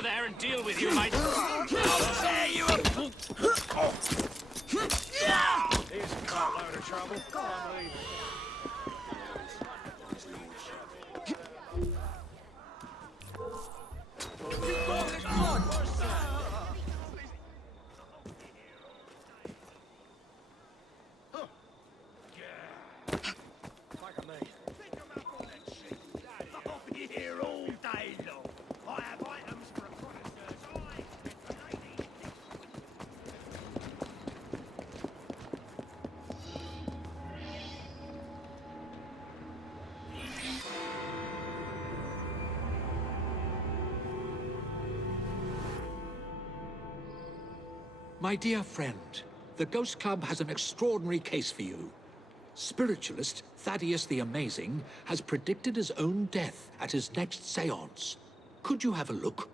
of there and deal with you, mate. How dare you! Here's a cartload of trouble. Can't believe it. Here all day long. I have items for a connoisseur's eye. And a lady. My dear friend, the Ghost Club has an extraordinary case for you. Spiritualist Thaddeus the Amazing has predicted his own death at his next séance. Could you have a look?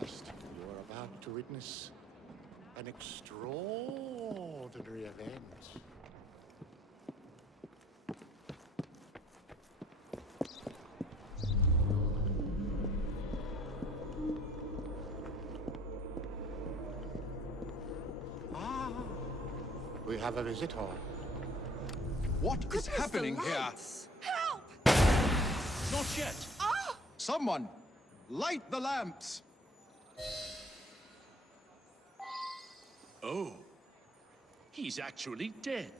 First, you're about to witness an extraordinary event. Ah, we have a visitor. What is happening here? Help! Not yet. Ah! Someone, light the lamps. Oh. He's actually dead.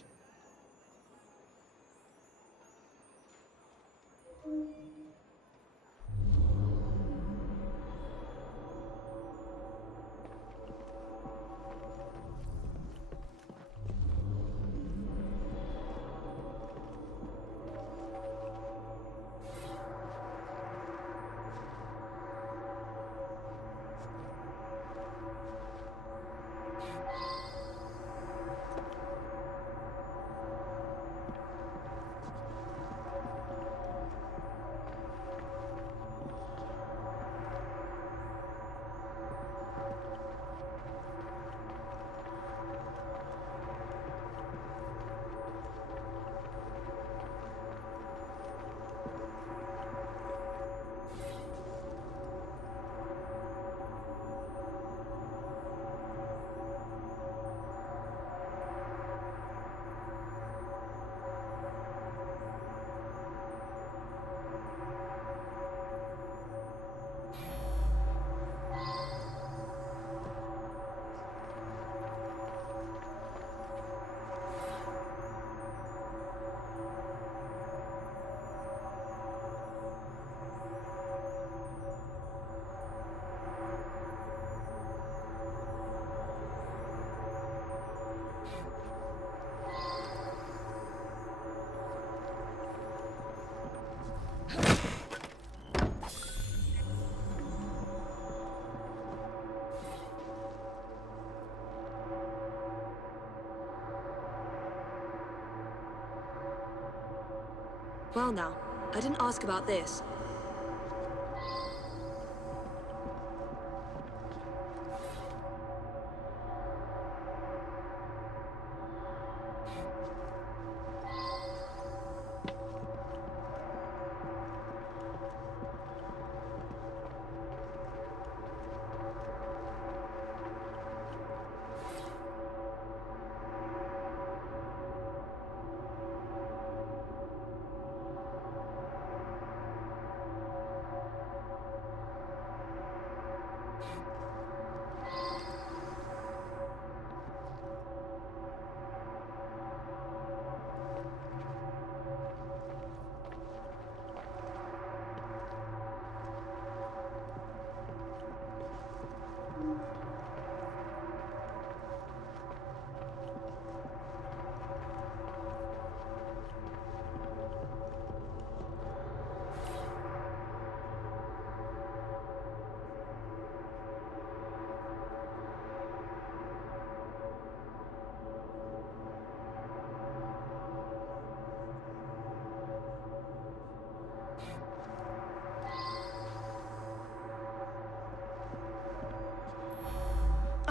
Well now, I didn't ask about this.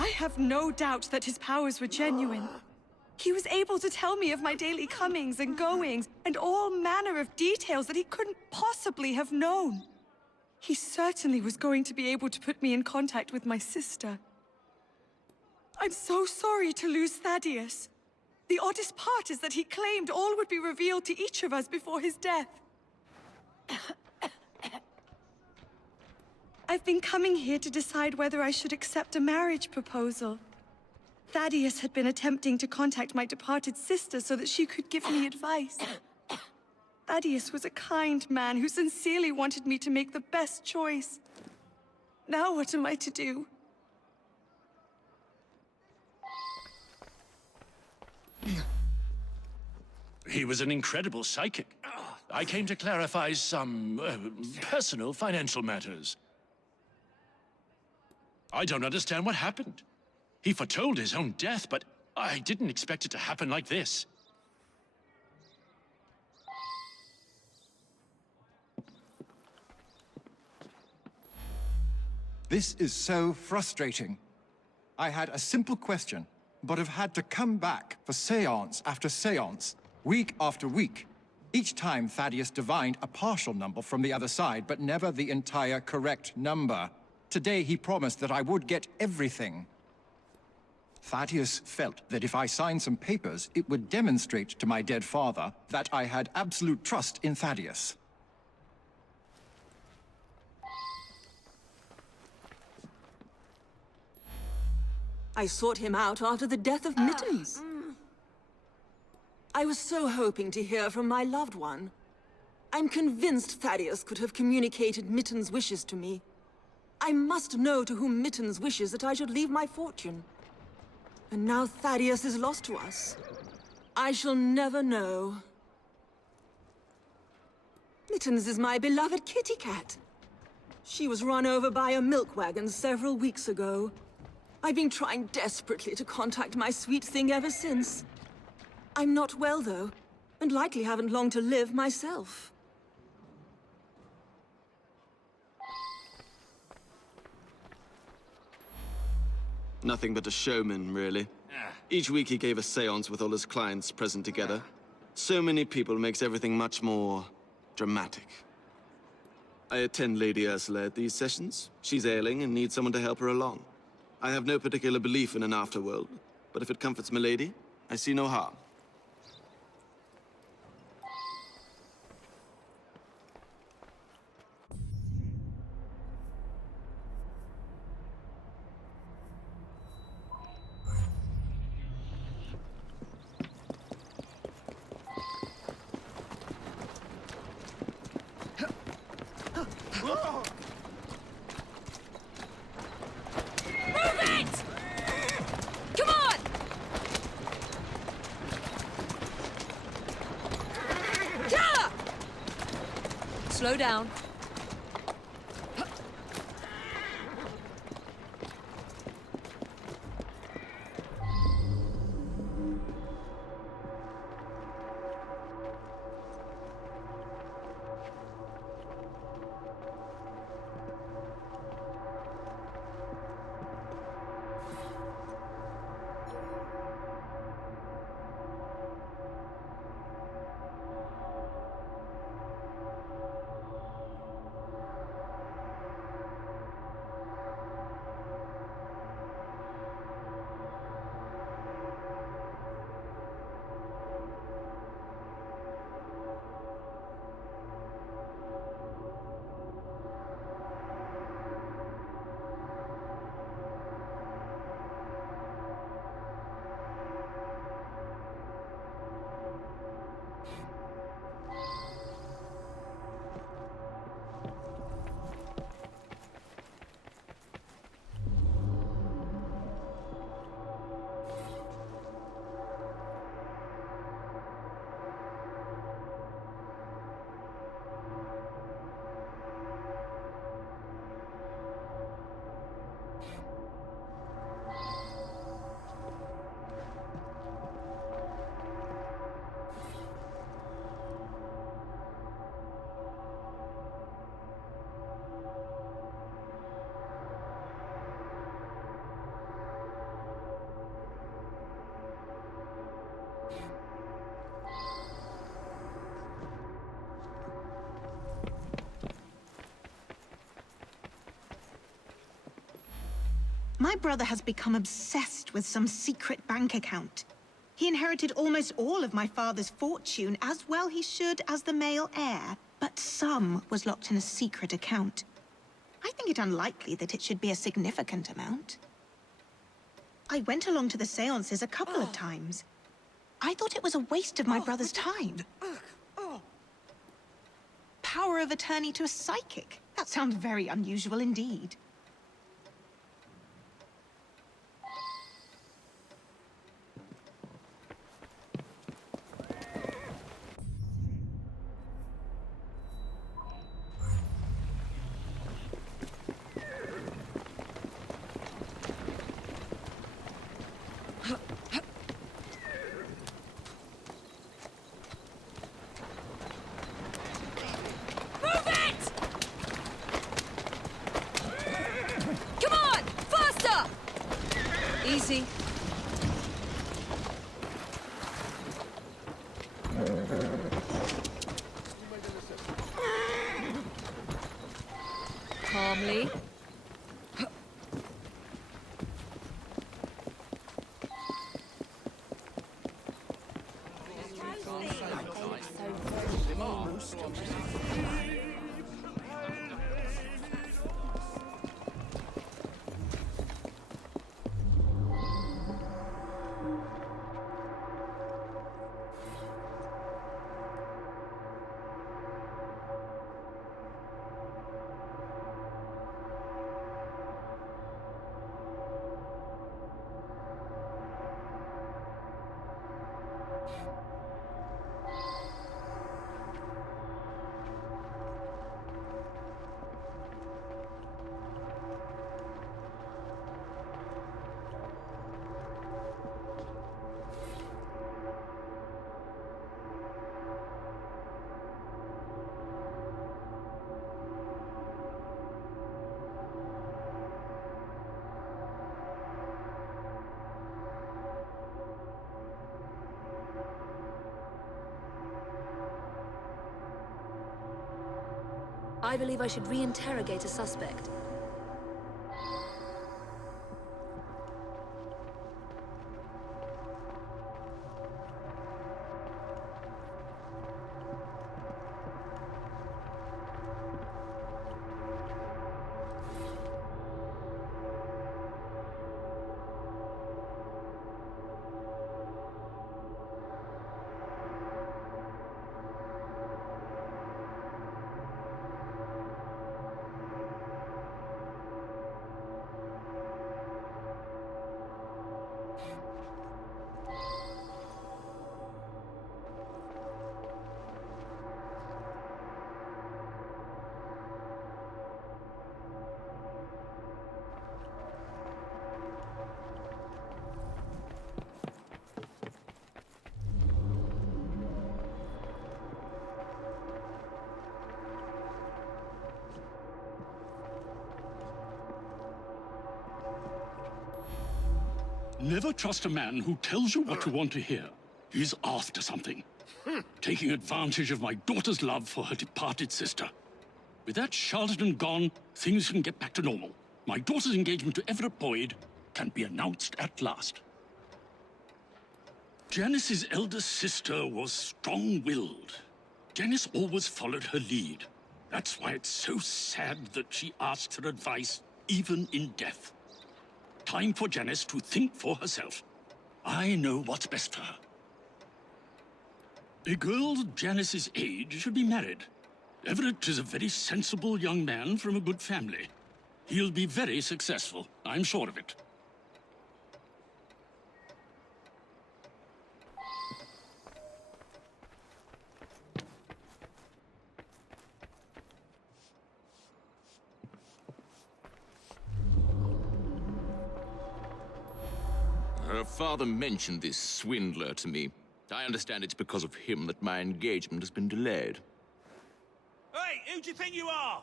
I have no doubt that his powers were genuine. He was able to tell me of my daily comings and goings, and all manner of details that he couldn't possibly have known. He certainly was going to be able to put me in contact with my sister. I'm so sorry to lose Thaddeus. The oddest part is that he claimed all would be revealed to each of us before his death. I've been coming here to decide whether I should accept a marriage proposal. Thaddeus had been attempting to contact my departed sister so that she could give me advice. Thaddeus was a kind man who sincerely wanted me to make the best choice. Now what am I to do? He was an incredible psychic. I came to clarify some personal financial matters. I don't understand what happened. He foretold his own death, but I didn't expect it to happen like this. This is so frustrating. I had a simple question, but have had to come back for séance after séance, week after week. Each time Thaddeus divined a partial number from the other side, but never the entire correct number. Today he promised that I would get everything. Thaddeus felt that if I signed some papers, it would demonstrate to my dead father that I had absolute trust in Thaddeus. I sought him out after the death of Mittens. I was so hoping to hear from my loved one. I'm convinced Thaddeus could have communicated Mittens' wishes to me. I must know to whom Mittens wishes that I should leave my fortune. And now Thaddeus is lost to us. I shall never know. Mittens is my beloved kitty cat. She was run over by a milk wagon several weeks ago. I've been trying desperately to contact my sweet thing ever since. I'm not well, though, and likely haven't long to live myself. Nothing but a showman, really. Each week he gave a séance with all his clients present together. So many people makes everything much more dramatic. I attend Lady Ursula at these sessions. She's ailing and needs someone to help her along. I have no particular belief in an afterworld, but if it comforts Milady, I see no harm. Slow down. My brother has become obsessed with some secret bank account. He inherited almost all of my father's fortune, as well he should as the male heir. But some was locked in a secret account. I think it unlikely that it should be a significant amount. I went along to the seances a couple of times. I thought it was a waste of my brother's time. Power of attorney to a psychic? That sounds very unusual indeed. Easy. Calmly. I believe I should re-interrogate a suspect. Never trust a man who tells you what you want to hear. He's after something. Taking advantage of my daughter's love for her departed sister. With that charlatan gone, things can get back to normal. My daughter's engagement to Everett Boyd can be announced at last. Janice's elder sister was strong-willed. Janice always followed her lead. That's why it's so sad that she asks her advice, even in death. Time for Janice to think for herself. I know what's best for her. A girl Janice's age should be married. Everett is a very sensible young man from a good family. He'll be very successful, I'm sure of it. Her father mentioned this swindler to me. I understand it's because of him that my engagement has been delayed. Hey, who do you think you are?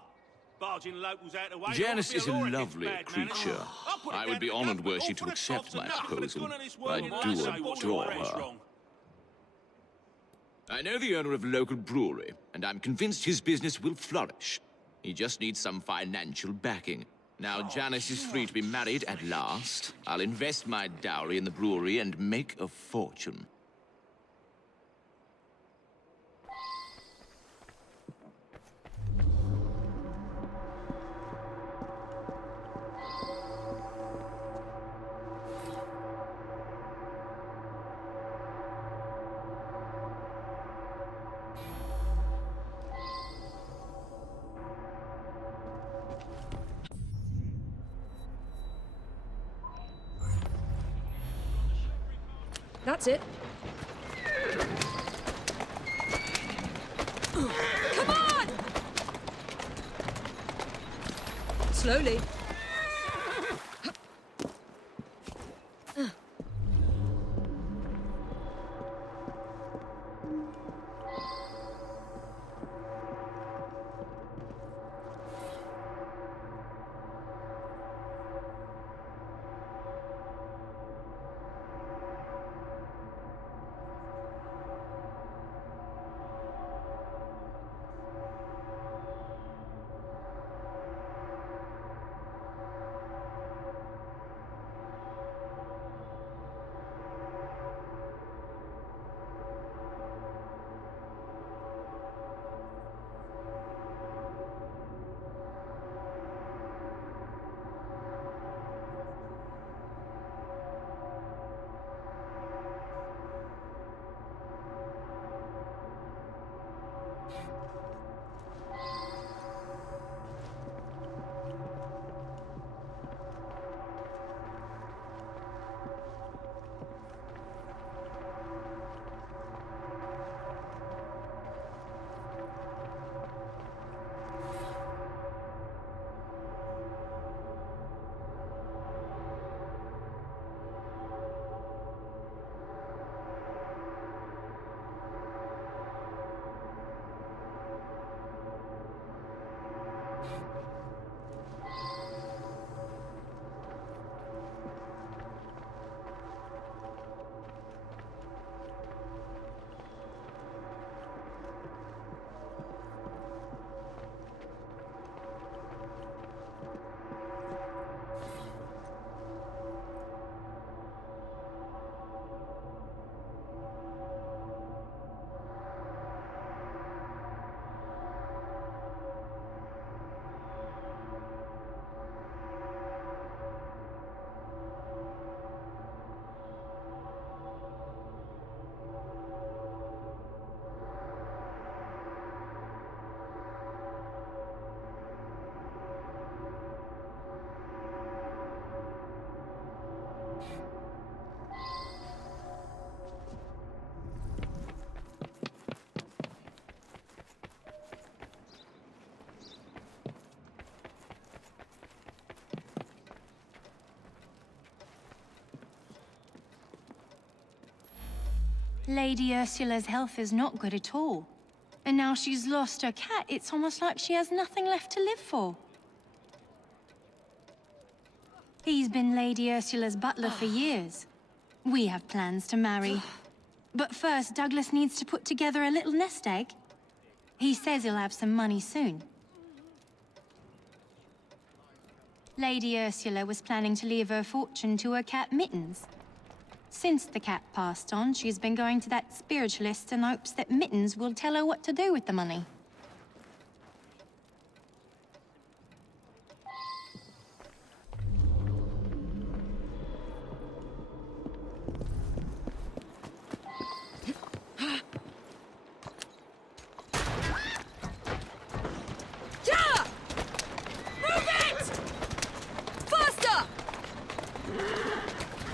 Barging locals out the way. Janice is a lovely creature. I would be honored were she to accept my proposal. I do adore her. I know the owner of a local brewery, and I'm convinced his business will flourish. He just needs some financial backing. Now Janice is free to be married at last. I'll invest my dowry in the brewery and make a fortune. That's it. Come on! Slowly. Lady Ursula's health is not good at all. And now she's lost her cat, it's almost like she has nothing left to live for. He's been Lady Ursula's butler for years. We have plans to marry. But first, Douglas needs to put together a little nest egg. He says he'll have some money soon. Lady Ursula was planning to leave her fortune to her cat Mittens. Since the cat passed on, she's been going to that spiritualist in hopes that Mittens will tell her what to do with the money.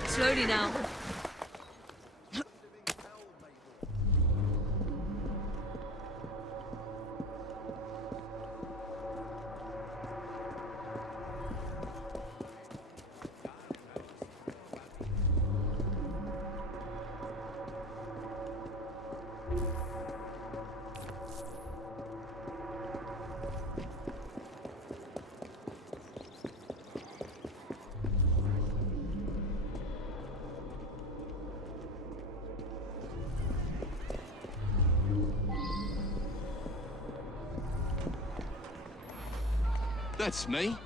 Slowly now. That's me.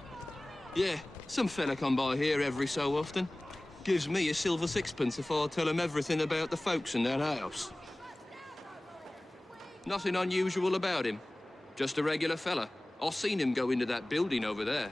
Yeah, some fella come by here every so often. Gives me a silver sixpence if I tell him everything about the folks in that house. Nothing unusual about him. Just a regular fella. I've seen him go into that building over there.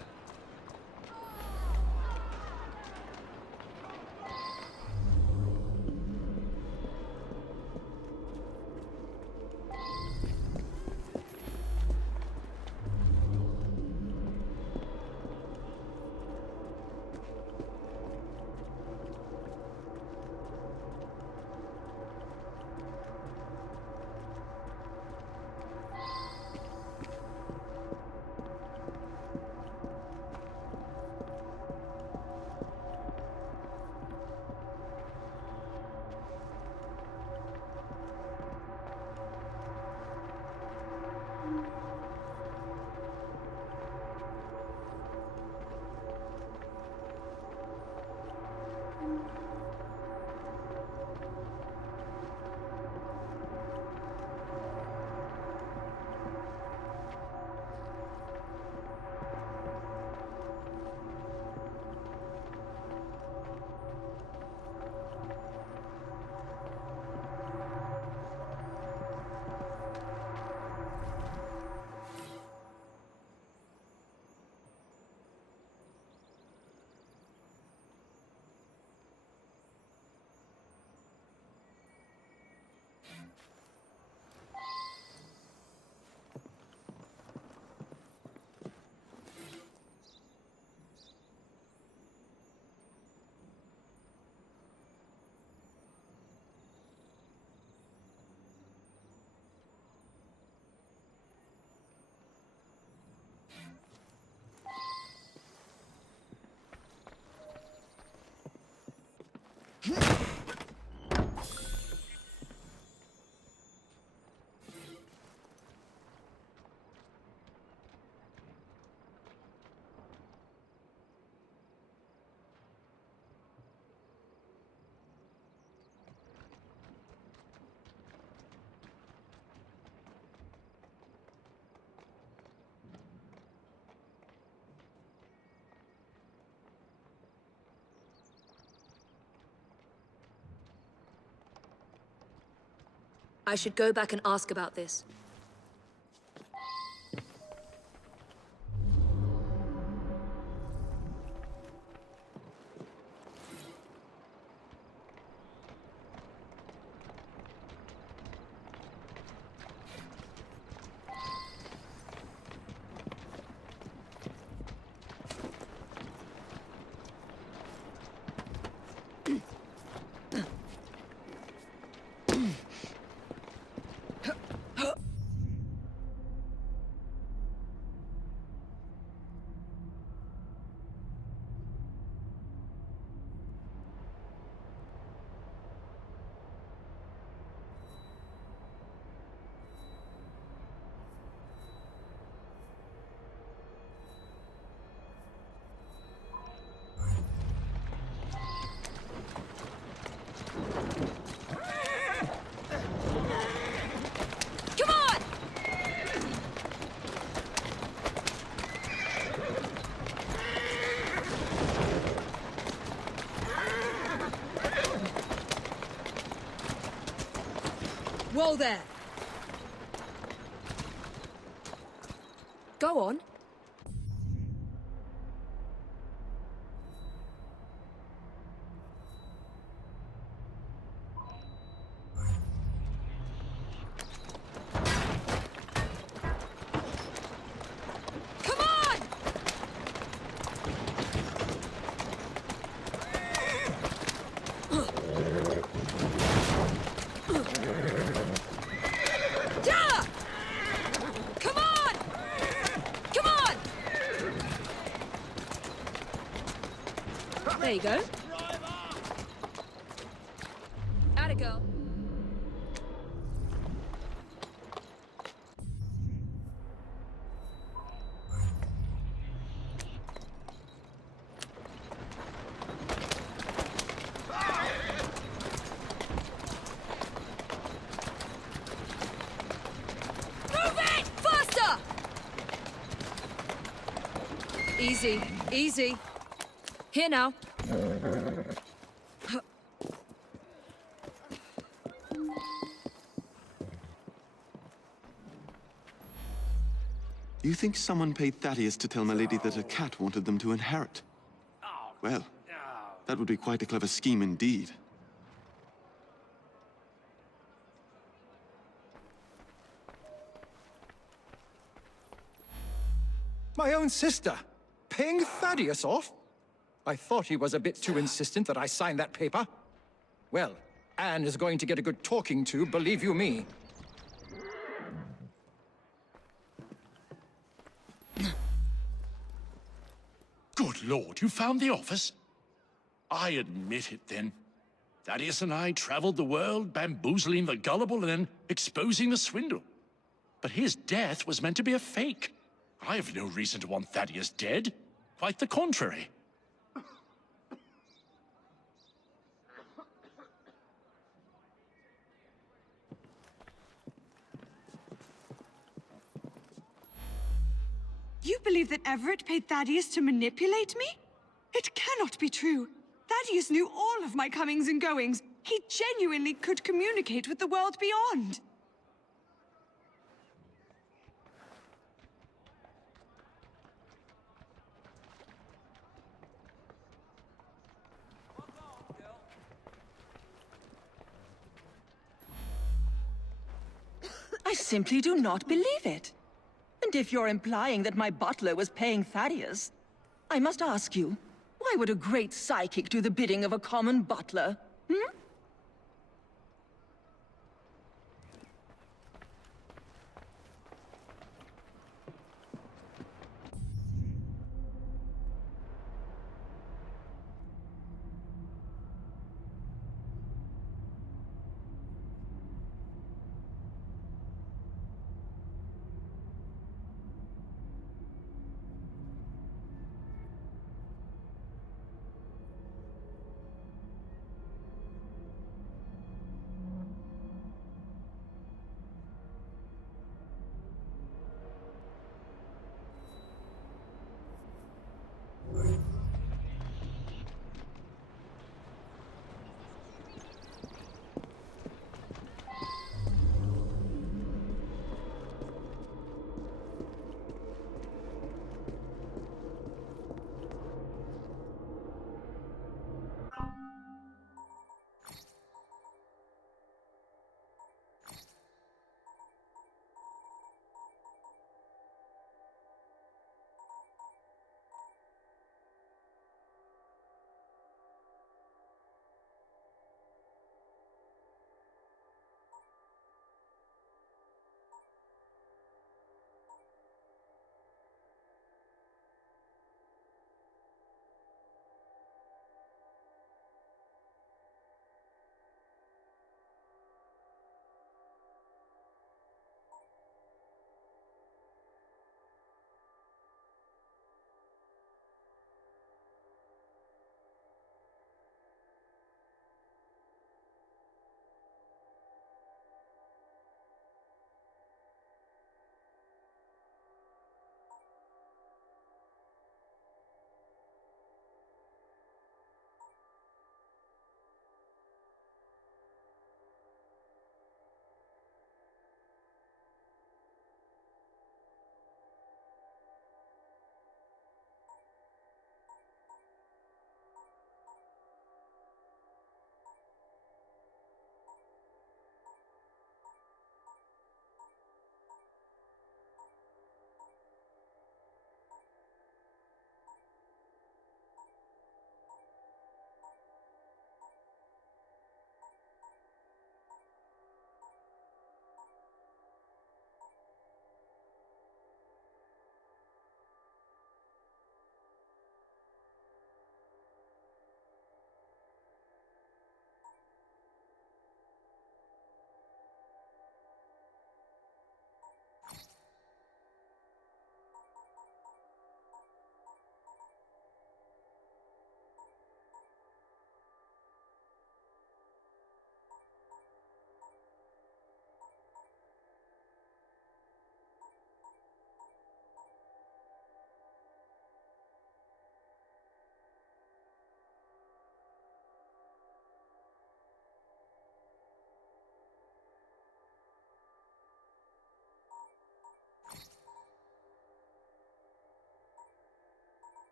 I should go back and ask about this. Whoa there! Go on. Come on! Yeah! Come on! Come on! There you go. Atta girl. Move it! Faster! Easy. Easy. Here now. You think someone paid Thaddeus to tell my lady that a cat wanted them to inherit? Well, that would be quite a clever scheme indeed. My own sister? Paying Thaddeus off? I thought he was a bit too insistent that I sign that paper. Well, Anne is going to get a good talking to, believe you me. Good Lord, you found the office? I admit it, then. Thaddeus and I traveled the world, bamboozling the gullible and then exposing the swindle. But his death was meant to be a fake. I have no reason to want Thaddeus dead. Quite the contrary. You believe that Everett paid Thaddeus to manipulate me? It cannot be true. Thaddeus knew all of my comings and goings. He genuinely could communicate with the world beyond. I simply do not believe it. And if you're implying that my butler was paying Thaddeus, I must ask you, why would a great psychic do the bidding of a common butler? Hmm?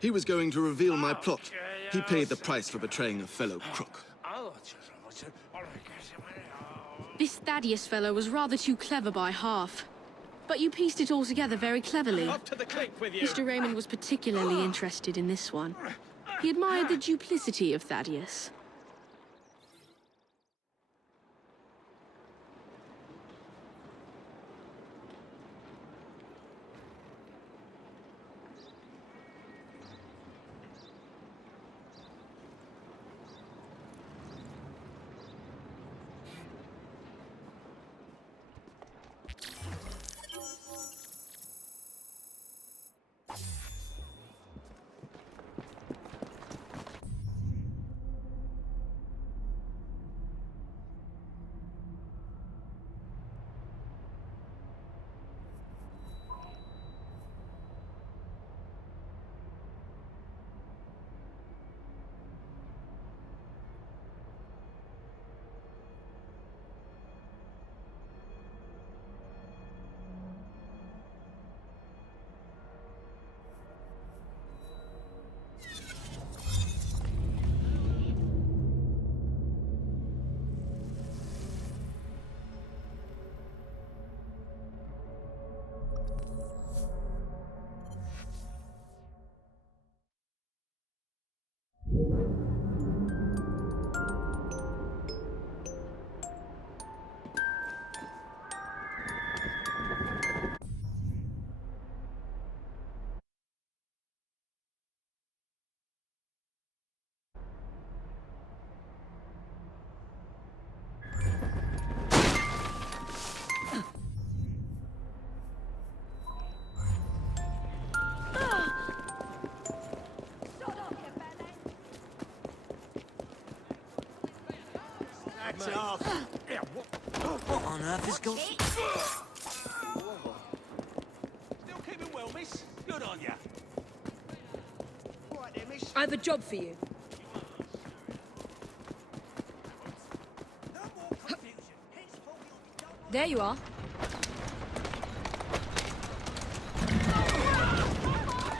He was going to reveal my plot. He paid the price for betraying a fellow crook. This Thaddeus fellow was rather too clever by half. But you pieced it all together very cleverly. Up to the clink with you. Mr. Raymond was particularly interested in this one. He admired the duplicity of Thaddeus. That's off. What on earth is going on? Still keeping well, miss? Good on ya. Right then, miss. I have a job for you. There you are.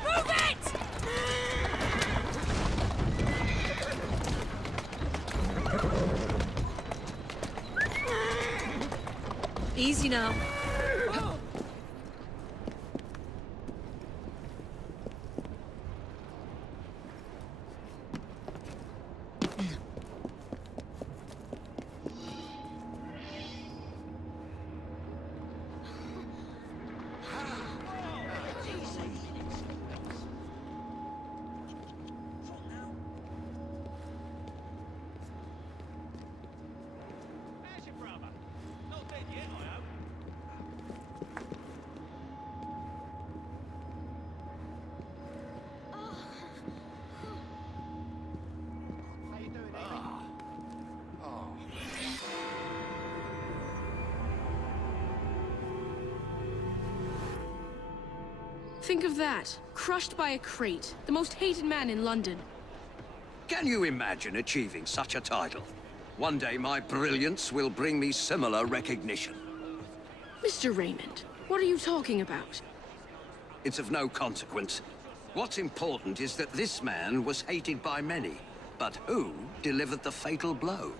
Move it! Easy now. How's your brother? Not dead yet, I hope. How you doing, Think of that. Crushed by a crate. The most hated man in London. Can you imagine achieving such a title? One day my brilliance will bring me similar recognition. Mr. Raymond, what are you talking about? It's of no consequence. What's important is that this man was hated by many. But who delivered the fatal blow?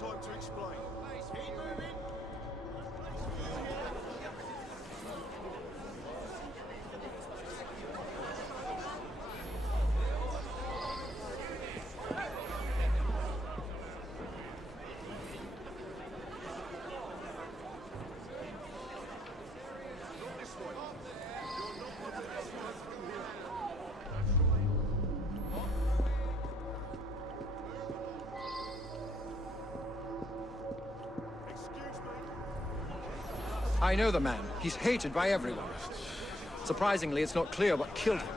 time to explain. Keep moving. I know the man. He's hated by everyone. Surprisingly, it's not clear what killed him.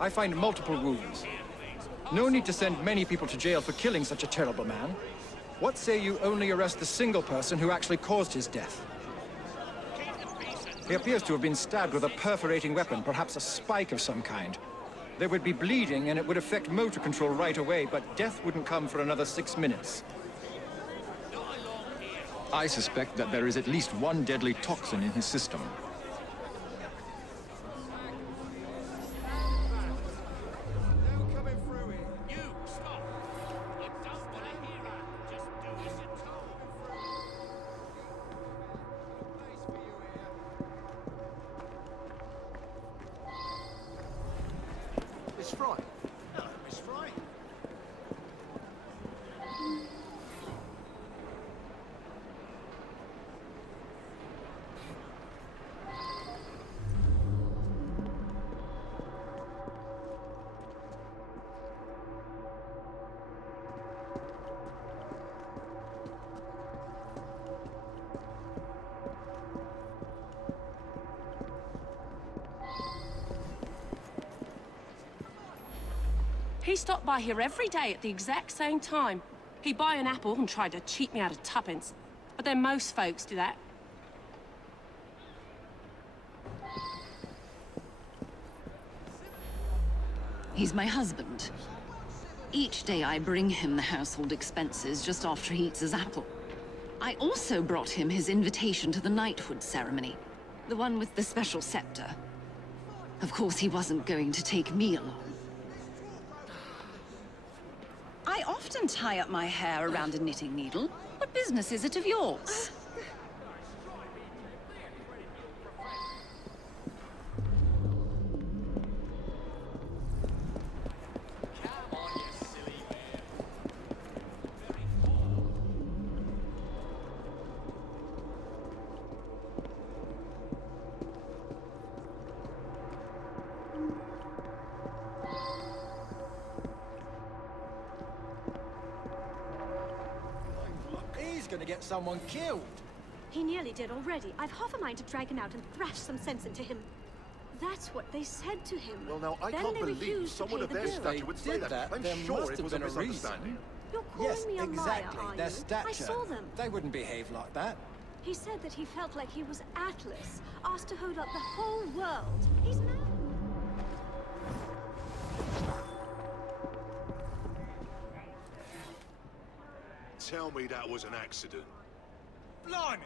I find multiple wounds. No need to send many people to jail for killing such a terrible man. What say you only arrest the single person who actually caused his death? He appears to have been stabbed with a perforating weapon, perhaps a spike of some kind. There would be bleeding and it would affect motor control right away, but death wouldn't come for another 6 minutes. I suspect that there is at least one deadly toxin in his system. Miss Fry. Hello, Miss Fry. He stopped by here every day at the exact same time. He'd buy an apple and try to cheat me out of tuppence. But then most folks do that. He's my husband. Each day I bring him the household expenses just after he eats his apple. I also brought him his invitation to the knighthood ceremony. The one with the special scepter. Of course, he wasn't going to take me along. I often tie up my hair around a knitting needle. What business is it of yours? He's gonna get someone killed. He nearly did already. I've half a mind to drag him out and thrash some sense into him. That's what they said to him. Well, now, I then can't they believe refused someone to of pay their the bill. stature would say that. I'm there sure must it have was a been a reason. misunderstanding. You're calling Yes, me a exactly. liar, are Their you? stature. I saw them. They wouldn't behave like that. He said that he felt like he was Atlas, asked to hold up the whole world. He's mad. Tell me that was an accident. Blimey!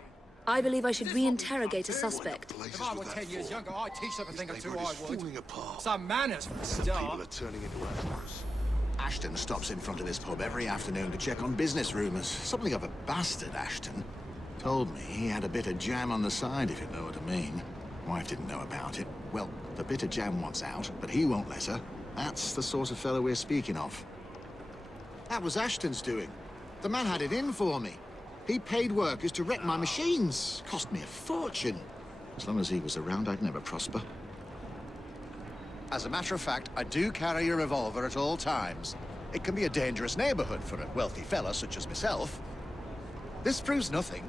I believe I should re-interrogate a suspect. If I were 10 years younger, I'd teach them a thing or two, I would. Falling apart. Some manners for a People start. are turning into animals. Ashton stops in front of this pub every afternoon to check on business rumours. Something of a bastard, Ashton. Told me he had a bit of jam on the side, if you know what I mean. Wife didn't know about it. Well, the bit of jam wants out, but he won't let her. That's the sort of fellow we're speaking of. That was Ashton's doing. The man had it in for me. He paid workers to wreck my machines. Cost me a fortune. As long as he was around, I'd never prosper. As a matter of fact, I do carry a revolver at all times. It can be a dangerous neighborhood for a wealthy fella such as myself. This proves nothing.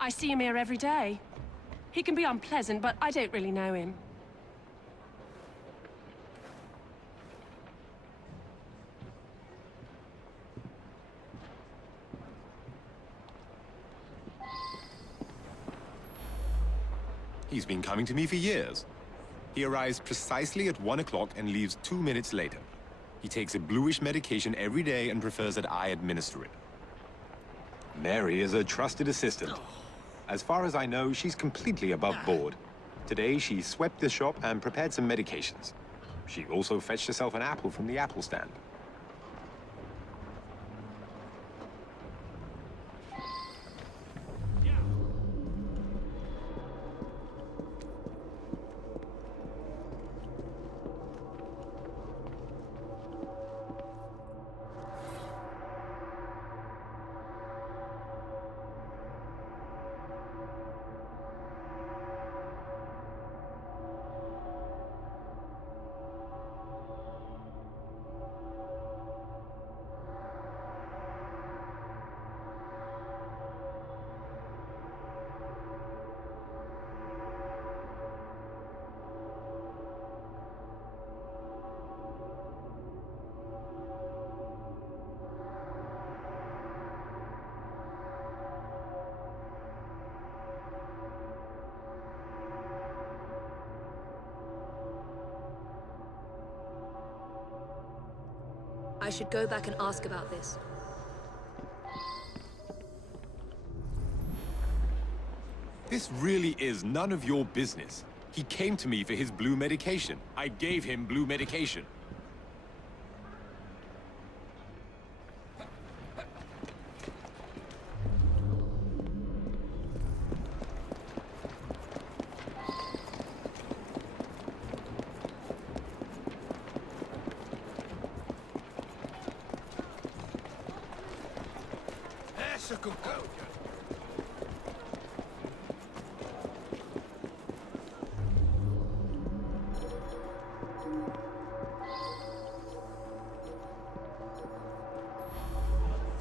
I see him here every day. He can be unpleasant, but I don't really know him. He's been coming to me for years. He arrives precisely at 1 o'clock and leaves 2 minutes later. He takes a bluish medication every day and prefers that I administer it. Mary is a trusted assistant. As far as I know, she's completely above board. Today, she swept the shop and prepared some medications. She also fetched herself an apple from the apple stand. I should go back and ask about this. This really is none of your business. He came to me for his blue medication. I gave him blue medication. That's a good girl.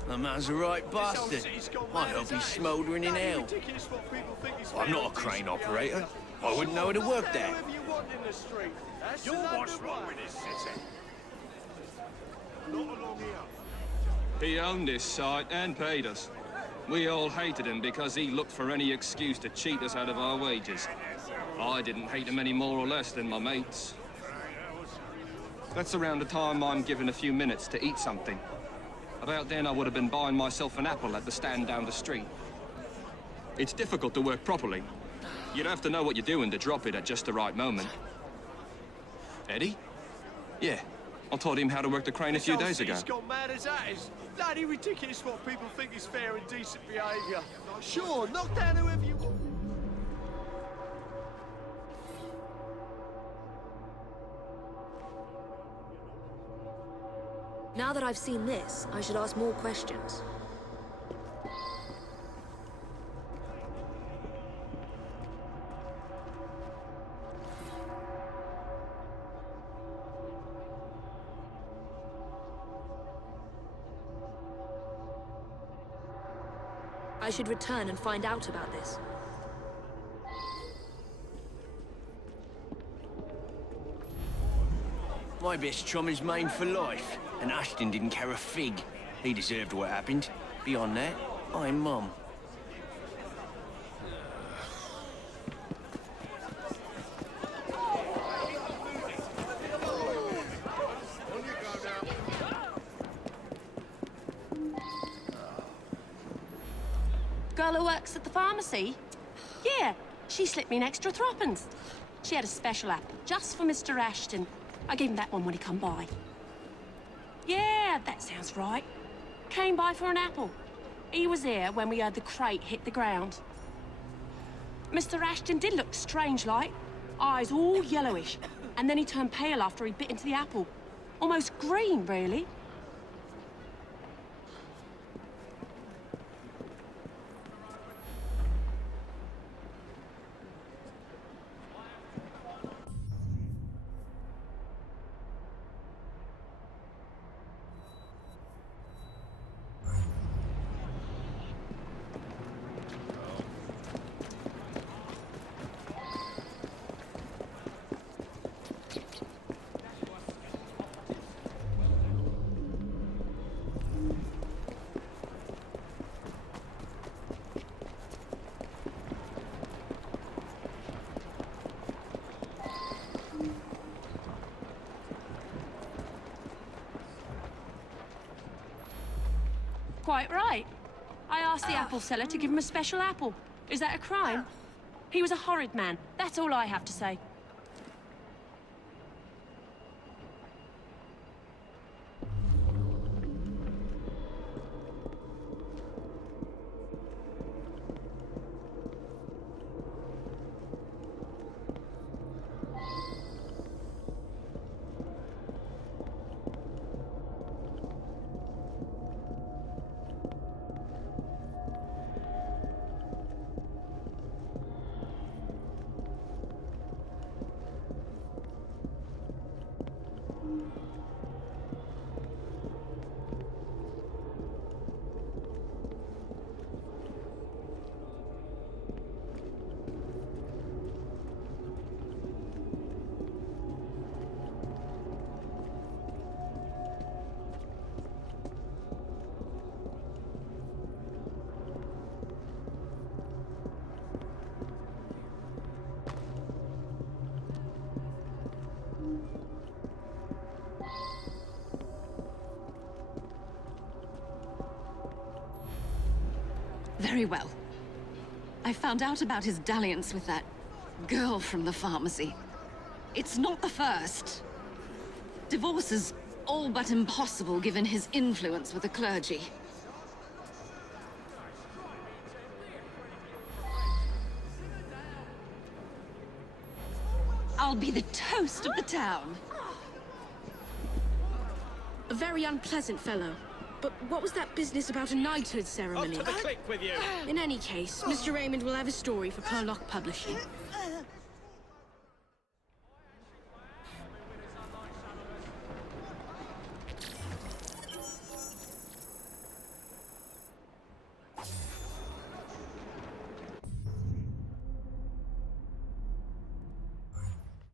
The man's a right bastard. I hope he's smouldering in hell. I'm not a crane operator. I wouldn't know how to work that. You're what's wrong with this city. Not along here. He owned this site and paid us. We all hated him because he looked for any excuse to cheat us out of our wages. I didn't hate him any more or less than my mates. That's around the time I'm given a few minutes to eat something. About then I would have been buying myself an apple at the stand down the street. It's difficult to work properly. You'd have to know what you're doing to drop it at just the right moment. Eddie? Yeah, I taught him how to work the crane a few days ago. He's gone mad as that is. Bloody ridiculous what people think is fair and decent behaviour. Sure, knock down whoever you want. Now that I've seen this, I should ask more questions. I should return and find out about this. My best chum is maimed for life, and Ashton didn't care a fig. He deserved what happened. Beyond that, I'm Mum. Girl who works at the pharmacy? Yeah, she slipped me an extra threepence. She had a special apple just for Mr. Ashton. I gave him that one when he come by. Yeah, that sounds right. Came by for an apple. He was here when we heard the crate hit the ground. Mr. Ashton did look strange-like. Eyes all yellowish. And then he turned pale after he bit into the apple. Almost green, really. Quite right. I asked the apple seller to give him a special apple. Is that a crime? He was a horrid man. That's all I have to say. Very well. I found out about his dalliance with that girl from the pharmacy. It's not the first. Divorce is all but impossible given his influence with the clergy. I'll be the toast of the town. A very unpleasant fellow. But what was that business about a knighthood ceremony? Up to the click with you. In any case, Mr. Raymond will have a story for Carlock Publishing.